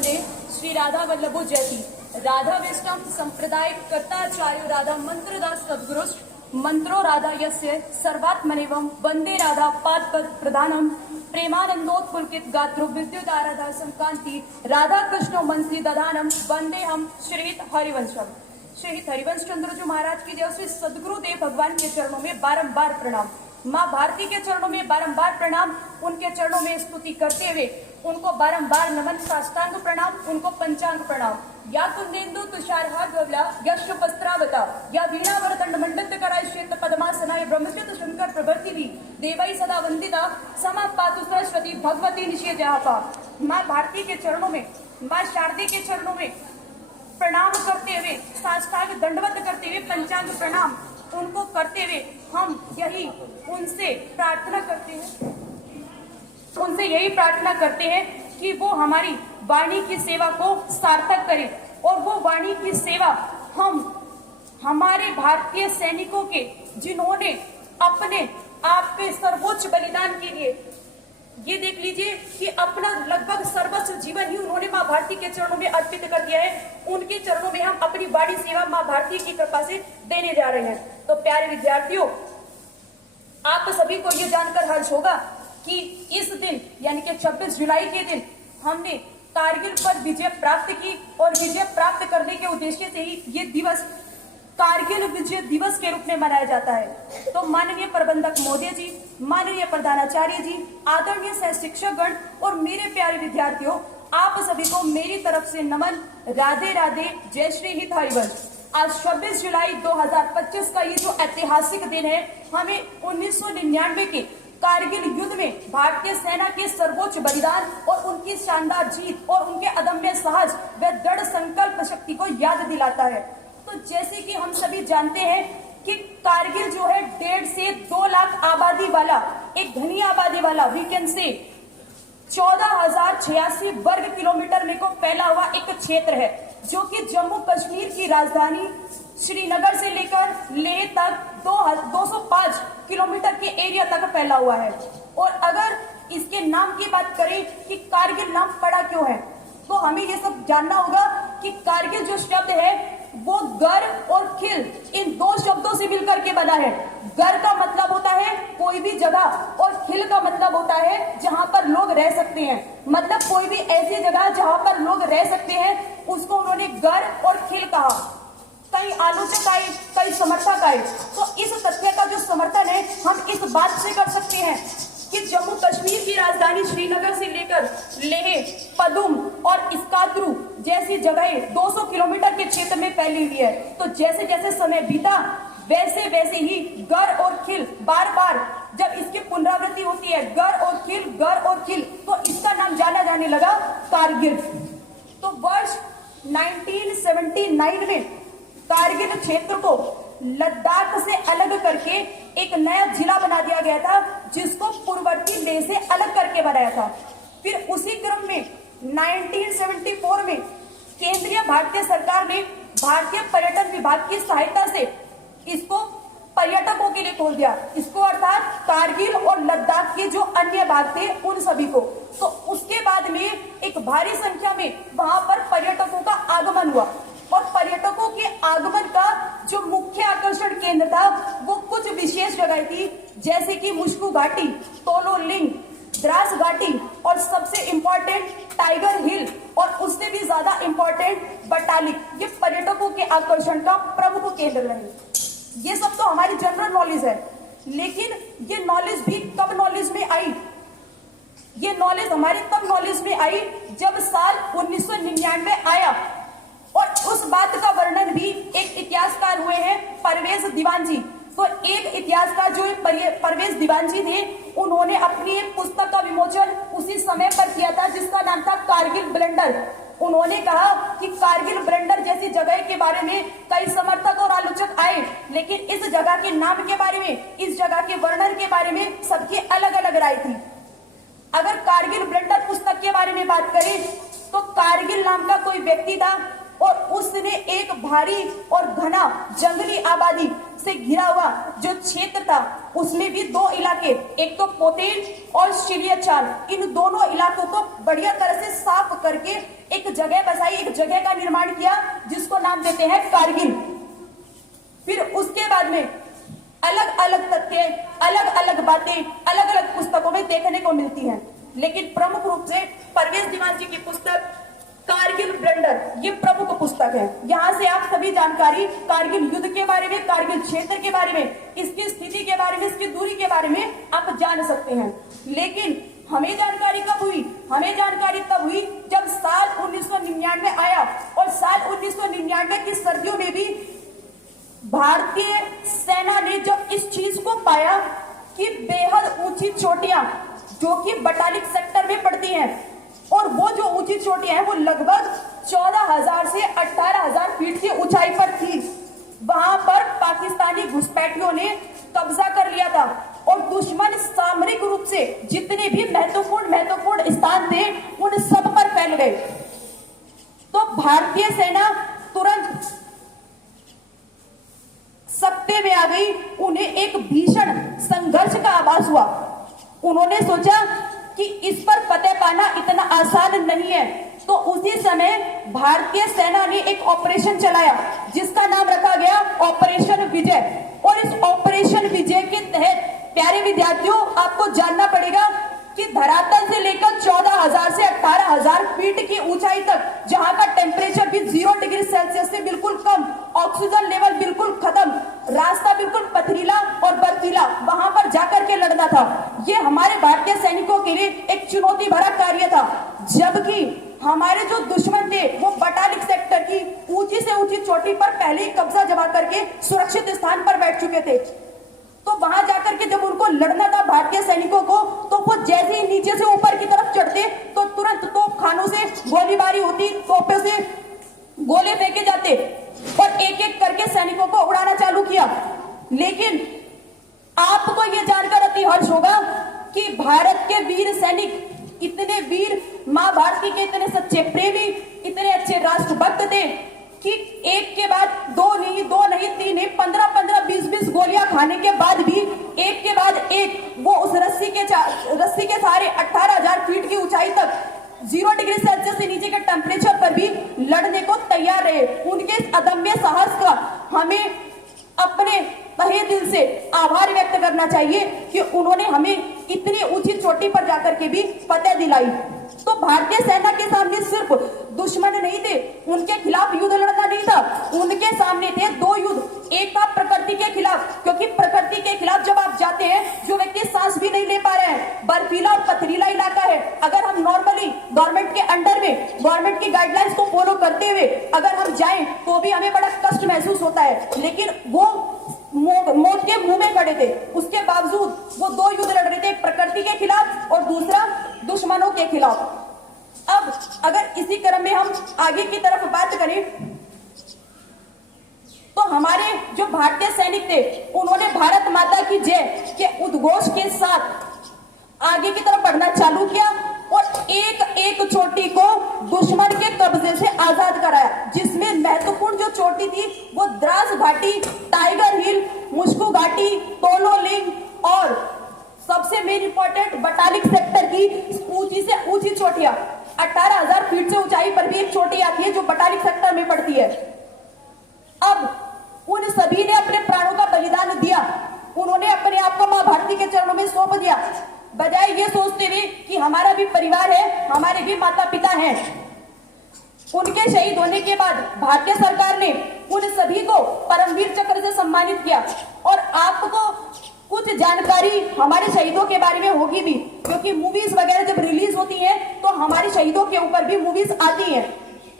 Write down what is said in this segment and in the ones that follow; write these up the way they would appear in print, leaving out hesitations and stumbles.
वंदे श्री राधा वल्लभो जयति राधा वेष्टम संप्रदाय कर्ताचार्यो राधा मंत्रदास सद्गुरुश मंत्रो राधा यस्य सर्वात्मनेवम वंदे राधा पाद प्रधानम प्रेमानंदोत्पुलकित गात्रो विद्युत आराधा संकांति राधा कृष्णो मंत्री दधानम वंदे हम श्रीहित हरिवंशम। श्रीहित हरिवंश चंद्र जो महाराज की जय श्री सदगुरुदेव भगवान के चरणों में बारंबार प्रणाम, माँ भारती के चरणों में बारंबार प्रणाम, उनके चरणों में स्तुति करते हुए उनको बारंबार नमन, साष्टांग प्रणाम, उनको पंचांग प्रणाम। या कुंदेन्दु तुषारहार गवला यश वस्त्रावता या वीणा वरदंड मंडित कराय श्वेत पद्मासनाय ब्रह्मचित शंकर प्रवर्ति भी देवाई सदा वंदिता समा पातु सरस्वती भगवती निषेध्यापा। माँ भारती के चरणों में, माँ शारदी के चरणों में प्रणाम करते हुए, साष्टांग दंडवत करते हुए पंचांग प्रणाम उनको करते हुए हम यही उनसे प्रार्थना करते हैं कि वो हमारी वाणी की सेवा को सार्थक करें और वो वाणी की सेवा हम हमारे भारतीय सैनिकों के जिन्होंने अपने आप पे सर्वोच्च बलिदान के लिए, ये देख लीजिए कि अपना लगभग सर्वस्व जीवन ही उन्होंने माँ भारती के चरणों में अर्पित कर दिया है, उनके चरणों में हम अपनी वाणी सेवा माँ भारती की कृपा से देने जा रहे हैं। तो प्यारे विद्यार्थियों, आप सभी को ये जानकर हर्ष होगा कि इस दिन यानी कि 26 जुलाई के दिन हमने कारगिल पर विजय प्राप्त की और विजय प्राप्त करने के उद्देश्य से ही ये दिवस कारगिल विजय दिवस के रूप में मनाया जाता है। तो माननीय प्रबंधक महोदय जी, माननीय प्रधानाचार्य जी, आदरणीय सह शिक्षकगण और मेरे प्यारे विद्यार्थियों, आप सभी को मेरी तरफ से नमन, राधे राधे, जय श्री हित हरिवंश। आज 26 जुलाई 2025 का ये जो ऐतिहासिक दिन है, हमें 1999 के कारगिल युद्ध में भारतीय सेना के सर्वोच्च बलिदान और उनकी शानदार जीत और उनके अदम्य साहस व दृढ़ संकल्प शक्ति को याद दिलाता है। तो जैसे कि हम सभी जानते हैं कि कारगिल जो है 1.5 से 2 लाख आबादी वाला, एक घनी आबादी वाला, वी कैन से 14,086 वर्ग किलोमीटर में को फैला हुआ एक क्षेत्र है, जो कि जम्मू कश्मीर की राजधानी श्रीनगर से लेकर लेह तक 205 किलोमीटर के एरिया तक फैला हुआ है। और अगर इसके नाम की बात करें कि कारगिल नाम पड़ा क्यों है, तो हमें ये सब जानना होगा कि कारगिल जो शब्द है वो गर और खिल इन 2 शब्दों से मिलकर के बना है। गर का मतलब होता है कोई भी जगह और खिल का मतलब होता है जहां पर लोग रह सकते हैं, मतलब कोई भी ऐसी जगह जहां पर लोग रह सकते हैं उसको उन्होंने गर और खिल कहा। कई आलोचक आए, कई समर्थक आए, तो इस तथ्य का जो समर्थन है हम इस बात से कर सकते हैं कि जम्मू कश्मीर की राजधानी श्रीनगर से लेकर लेह, पदुम और इस्काद्रू जैसी जगहें 200 किलोमीटर के क्षेत्र में फैली हुई है। तो जैसे जैसे समय बीता वैसे वैसे ही गर और खिल बार बार जब इसकी पुनरावृत्ति होती है, गर और खिल, तो इसका नाम जाना जाने लगा कारगिल। तो वर्ष 1979 में कारगिल क्षेत्र को लद्दाख से अलग करके एक नया जिला बना दिया गया था, जिसको पूर्ववर्ती लेह से अलग करके बनाया था। फिर उसी क्रम में 1974 में केंद्रीय भारतीय सरकार ने भारतीय पर्यटन विभाग की सहायता से इसको पर्यटकों के लिए खोल दिया, इसको अर्थात कारगिल और लद्दाख के जो अन्य भाग थे उन सभी को। तो उसके बाद में एक भारी संख्या में वहां पर पर्यटकों का आगमन हुआ और पर्यटकों के आगमन का जो मुख्य आकर्षण केंद्र था वो कुछ विशेष जगह थी, जैसे कि मुश्कू घाटी, तोलो लिंग, द्रास घाटी और सबसे इंपॉर्टेंट टाइगर हिल और उससे भी ज्यादा इंपॉर्टेंट बटालिक। ये पर्यटकों के आकर्षण का प्रमुख केंद्र रहे। ये सब तो हमारी जनरल नॉलेज है, लेकिन ये नॉलेज भी कब नॉलेज में आई? ये नॉलेज हमारे तब नॉलेज में आई जब साल 1999 आया। और उस बात का वर्णन भी एक इतिहासकार हुए हैं, परवेज दीवान जी। तो एक इतिहासकार जो परवेज दीवान जी थे, उन्होंने अपनी एक पुस्तक का विमोचन उसी समय पर किया था, जिसका नाम था कारगिल ब्लंडर। उन्होंने कहा कि कारगिल ब्लंडर जैसी जगह के बारे में कई समर्थक और आलोचक आए, लेकिन इस जगह के नाम के बारे में, इस जगह के वर्णन के बारे में सबकी अलग अलग राय थी। अगर कारगिल ब्लंडर पुस्तक के बारे में बात करें तो कारगिल नाम का कोई व्यक्ति था और उसने एक भारी और घना जंगली आबादी से घिरा हुआ जो क्षेत्र था उसमें भी दो इलाके, एक तो पोतेन और शिलियाचाल, इन दोनों इलाकों को बढ़िया तरह से साफ करके एक जगह बसाई, एक जगह का निर्माण किया जिसको नाम देते हैं कारगिल। फिर उसके बाद में अलग अलग तथ्य, अलग अलग बातें अलग अलग पुस्तकों में देखने को मिलती हैं, लेकिन प्रमुख रूप से परवेज दीवान जी की पुस्तक कारगिल ब्लंडर ये प्रमुख पुस्तक है। यहाँ से आप सभी जानकारी कारगिल युद्ध के बारे में, कारगिल क्षेत्र के बारे में, इसकी स्थिति के बारे में, इसकी दूरी के बारे में आप जान सकते हैं। लेकिन हमें जानकारी कब हुई? हमें जानकारी तब हुई जब साल 1999 आया, और साल 1999 की सर्दियों में भी भारतीय सेना ने जब इस चीज को पाया कि बेहद ऊंची चोटियां जो कि बटालिक सेक्टर में पड़ती हैं, और वो जो ऊंची चोटियां हैं वो लगभग 14,000 से 18,000 फीट की ऊंचाई पर थी, वहां पर पाकिस्तानी घुसपैठियों ने कब्जा कर लिया था और दुश्मन सामरिक रूप से जितने भी महत्वपूर्ण स्थान थे उन सब पर फैल गए। तो भारतीय सेना तुरंत सत्ते में आ गई, उन्हें एक भीषण संघर्ष का आभास हुआ। उन्होंने सोचा कि इस पर फतेह पाना इतना आसान नहीं है, तो उसी समय भारतीय सेना ने एक ऑपरेशन चलाया जिसका नाम रखा गया ऑपरेशन विजय। और इस ऑपरेशन विजय के तहत प्यारे विद्यार्थियों आपको जानना पड़ेगा कि धरातल से लेकर 14,000 से 18,000 फीट की ऊंचाई तक, जहां का टेम्परेचर भी 0 डिग्री सेल्सियस से बिल्कुल कम, ऑक्सीजन लेवल बिल्कुल खत्म, रास्ता बिल्कुल पथरीला और बर्फीला, वहां पर जाकर के लड़ना था। ये हमारे भारतीय सैनिकों के लिए एक चुनौती भरा कार्य था, जबकि हमारे जो दुश्मन थे वो बटालिक सेक्टर की ऊंची से ऊंची चोटी पर पहले ही कब्जा जमा करके सुरक्षित स्थान पर बैठ चुके थे। तो वहां जाकर के जब उनको लड़ना था भारतीय सैनिकों को, तो वो जैसे ही नीचे से ऊपर की तरफ चढ़ते तो तुरंत तोप खानों से गोलीबारी होती, तोपों से गोले फेंके जाते और एक एक करके सैनिकों को उड़ाना चालू किया। लेकिन आपको ये जानकर अति हर्ष होगा कि भारत के वीर सैनिक इतने वीर, मां भारती के इतने सच्चे प्रेमी, इतने अच्छे राष्ट्रभक्त थे कि एक के बाद दो नहीं 3 नहीं 15-15, 20-20 गोलियां खाने के बाद भी एक के बाद एक वो उस रस्सी के सहारे 18,000 फीट की ऊंचाई तक 0 डिग्री सेल्सियस से नीचे के टेम्परेचर पर भी लड़ने को तैयार रहे। उनके इस अदम्य साहस का हमें अपने तहे दिल से आभार व्यक्त करना चाहिए कि उन्होंने हमें इतनी ऊंची चोटी पर जाकर के भी फतेह दिलाई। तो भारतीय सेना के सामने सिर्फ दुश्मन नहीं थे, उनके खिलाफ युद्ध लड़ना नहीं था, उनके सामने थे दो युद्ध। एक था प्रकृति के खिलाफ, क्योंकि प्रकृति के खिलाफ जब आप जाते हैं, जो व्यक्ति सांस भी नहीं ले पा रहे हैं, बर्फीला और पथरीला इलाका है, अगर हम नॉर्मली गवर्नमेंट के अंडर में गवर्नमेंट की गाइडलाइंस को फॉलो करते हुए अगर हम जाएं तो भी हमें बड़ा कष्ट महसूस होता है। लेकिन वो मौत के मुंह में खड़े थे, उसके बावजूद वो दो युद्ध लड़ रहे थे, प्रकृति के खिलाफ और दूसरा दुश्मनों के खिलाफ। अब अगर इसी क्रम में हम आगे की तरफ बात करें तो हमारे जो भारतीय सैनिक थे उन्होंने भारत माता की जय के उद्घोष के साथ आगे की तरफ बढ़ना चालू किया और एक एक चोटी को दुश्मन के कब्जे से आजाद कराया, जिसमें महत्वपूर्ण जो चोटी थी वो द्रास घाटी, टाइगर हिल, मुस्कू घाटी, तोलोलिंग और सबसे मेन इंपॉर्टेंट बटालिक सेक्टर की ऊंची से ऊंची चोटियां 18,000 फीट से ऊंचाई पर भी एक चोटी आती है जो बटालिक सेक्टर में पड़ती है। अब उन सभी ने अपने प्राणों का बलिदान दिया, उन्होंने अपने आप को मां भारती के चरणों में सौंप दिया, बजाय ये सोचते हुए कि हमारा भी परिवार है, हमारे भी माता पिता हैं। उनके शहीद होने के बाद भारतीय सरकार ने उन सभी को परमवीर चक्र से सम्मानित किया। और आपको कुछ जानकारी हमारे शहीदों के बारे में होगी भी, क्योंकि मूवीज वगैरह जब रिलीज होती हैं तो हमारे शहीदों के ऊपर भी मूवीज आती हैं।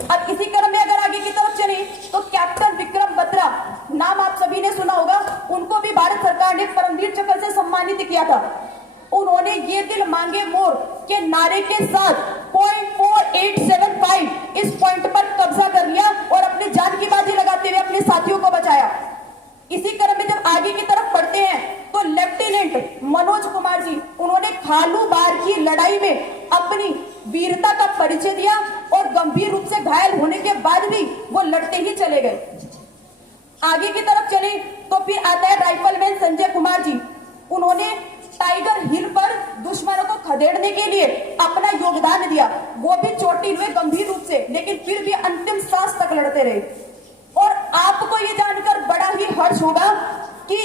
अब इसी क्रम में अगर आगे की तरफ चले तो कैप्टन विक्रम बत्रा, नाम आप सभी ने सुना होगा, उनको भी भारत सरकार ने परमवीर चक्र से सम्मानित किया था। उन्होंने ये दिल मांगे मोर के नारे के साथ .4875 इस पॉइंट पर कब्जा कर लिया और अपनी जान की बाजी लगाते हुए अपने साथियों को बचाया। इसी क्रम में जब आगे की तरफ बढ़ते हैं तो लेफ्टिनेंट मनोज कुमार जी, उन्होंने खालू बार की लड़ाई में अपनी वीरता का परिचय दिया और गंभीर रूप से घायल होने के बाद भी वो लड़ते ही चले गए। आगे की तरफ चले तो फिर आता है राइफलमैन संजय कुमार जी। उन्होंने टाइगर हिल पर दुश्मनों को खदेड़ने के लिए अपना योगदान दिया, वो भी चोटिल हुए गंभीर रूप से, लेकिन फिर भी अंतिम सांस तक लड़ते रहे। और आपको ये जानकर बड़ा ही हर्ष होगा कि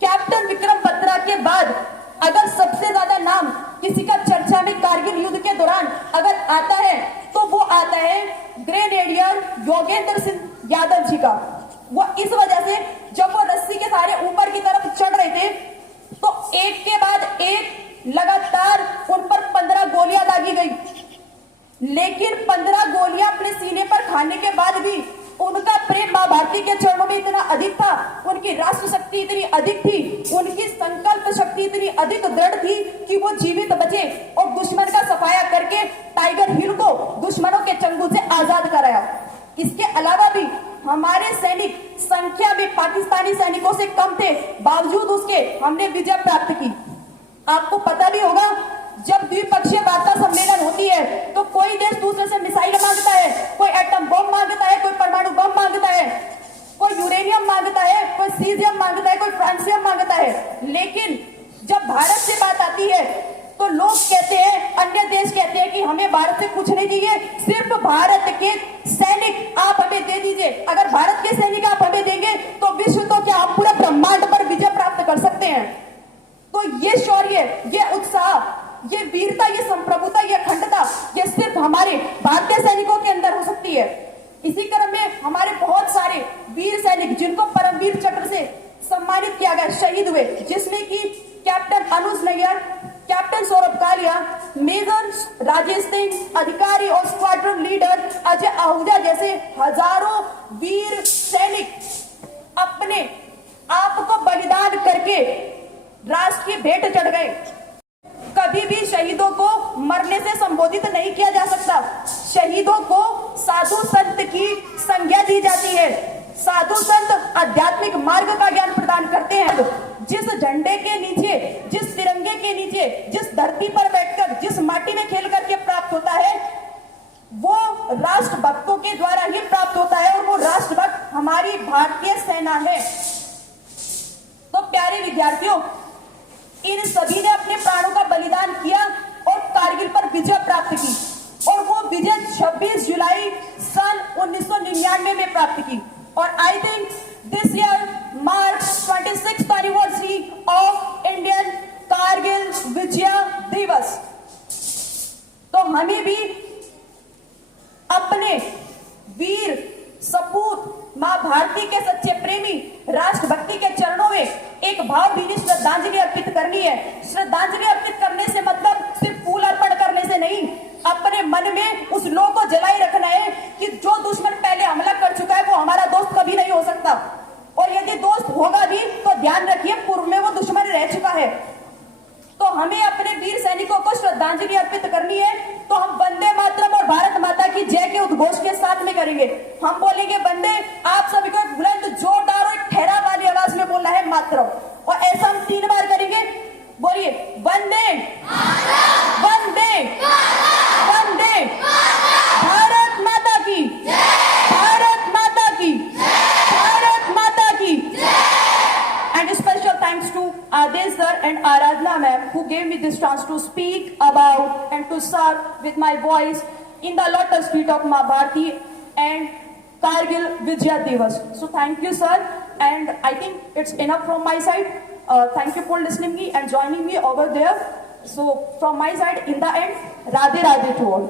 कैप्टन विक्रम बत्रा के बाद अगर सबसे ज्यादा नाम किसी का चर्चा में कारगिल युद्ध के दौरान अगर आता है तो वो आता है ग्रेनेडियर योगेंद्र सिंह यादव जी का। वो इस वजह से जब वो रस्सी के सहारे ऊपर की तरफ चढ़ रहे थे तो एक के बाद एक लगातार उन पर 15 गोलियां दागी गई, लेकिन 15 गोलियां अपने सीने पर खाने के बाद भी उनका प्रेम मां भारती के चरणों में इतना अधिक था, उनकी राष्ट्र शक्ति इतनी अधिक थी, उनकी संकल्प शक्ति इतनी अधिक दृढ़ थी कि वो जीवित बचे और दुश्मन का सफाया करके टाइगर हिल को दुश्मनों के चंगुल से आजाद कराया। इसके अलावा भी हमारे सैनिक संख्या में पाकिस्तानी सैनिकों से कम थे, बावजूद उसके हमने विजय प्राप्त की। आपको पता भी होगा जब द्विपक्षीय वार्ता सम्मेलन होती है तो कोई देश दूसरे से मिसाइल मांगता है, कोई एटम बम मांगता है, कोई परमाणु बम मांगता है, कोई यूरेनियम मांगता है, कोई सीजियम मांगता है, कोई फ्रांसियम मांगता है। लेकिन जब भारत से बात आती है तो लोग कहते हैं, अन्य देश कहते हैं कि हमें भारत से कुछ नहीं चाहिए, सिर्फ भारत के सैनिक आप हमें दे दीजिए। अगर भारत के सैनिक आप हमें देंगे तो विश्व तो क्या हम पूरे ब्रह्मांड पर विजय प्राप्त कर सकते हैं। तो ये शौर्य, ये उत्साह, ये वीरता, ये संप्रभुता, ये अखंडता, ये सिर्फ हमारे भारतीय सैनिकों के अंदर हो सकती है। इसी क्रम में हमारे बहुत सारे वीर सैनिक जिनको परमवीर चक्र से सम्मानित किया गया शहीद हुए, जिसमें कि कैप्टन अनुज नैयर, कैप्टन सौरभ कालिया, मेजर राजेश सिंह, अधिकारी और स्क्वाड्रन लीडर अजय आहूजा जैसे हजारों वीर सैनिक अपने आप को बलिदान करके राष्ट्र की भेंट चढ़ गए। कभी भी शहीदों को मरने से संबोधित नहीं किया जा सकता। शहीदों को साधु संत की संज्ञा दी जाती है। साधु संत आध्यात्मिक मार्ग का ज्ञान प्रदान करते हैं। जिस झंडे के नीचे, जिस तिरंगे के नीचे, जिस धरती पर बैठकर, जिस माटी में खेल करके प्राप्त होता है, वो राष्ट्र भक्तों के द्वारा ही प्राप्त होता है और वो राष्ट्र भक्त हमारी भारतीय सेना है। तो प्यारे विद्यार्थियों, इन सभी ने अपने प्राणों का बलिदान किया और कारगिल पर विजय प्राप्त की, और वो विजय 26 जुलाई सन 1999 में प्राप्त की। और I think this year marks 26th anniversary of Indian Kargil Vijay Diwas. तो हमें भी अपने वीर सपूत मां भारती के सच्चे प्रेमी राष्ट्रभक्ति के चरणों में एक भावभीनी श्रद्धांजलि अर्पित करनी है। श्रद्धांजलि अर्पित करने से मतलब सिर्फ फूल अर्पण करने से नहीं, अपने मन में उस लोग को जलाई रखना है कि जो दुश्मन पहले हमला कर चुका है वो हमारा दोस्त कभी नहीं हो सकता, और यदि दोस्त होगा भी तो ध्यान रखिए पूर्व में वो दुश्मन रह चुका है। तो हमें अपने वीर सैनिकों को श्रद्धांजलि अर्पित करनी है। तो हम वंदे मातरम और भारत माता की जय के उद्घोष के साथ में करेंगे। हम बोलेंगे वंदे, आप सभी को एक बुलंद, जोरदार और ठहराव वाली आवाज में बोलना है मातरम, और ऐसा हम 3 बार करेंगे। बोलिए वंदे वंदे वंदे, भारत माता की, भारत माता की, भारत माता की। And special thanks to Adesh sir and Aradhna ma'am who gave me this chance to speak about and to serve with my voice in the lotus feet of Maa Bharati and Kargil Vijay Divas. So thank you sir, and I think it's enough from my side. Thank you for listening me and joining me over there. So from my side, in the end, Radhe Radhe to all.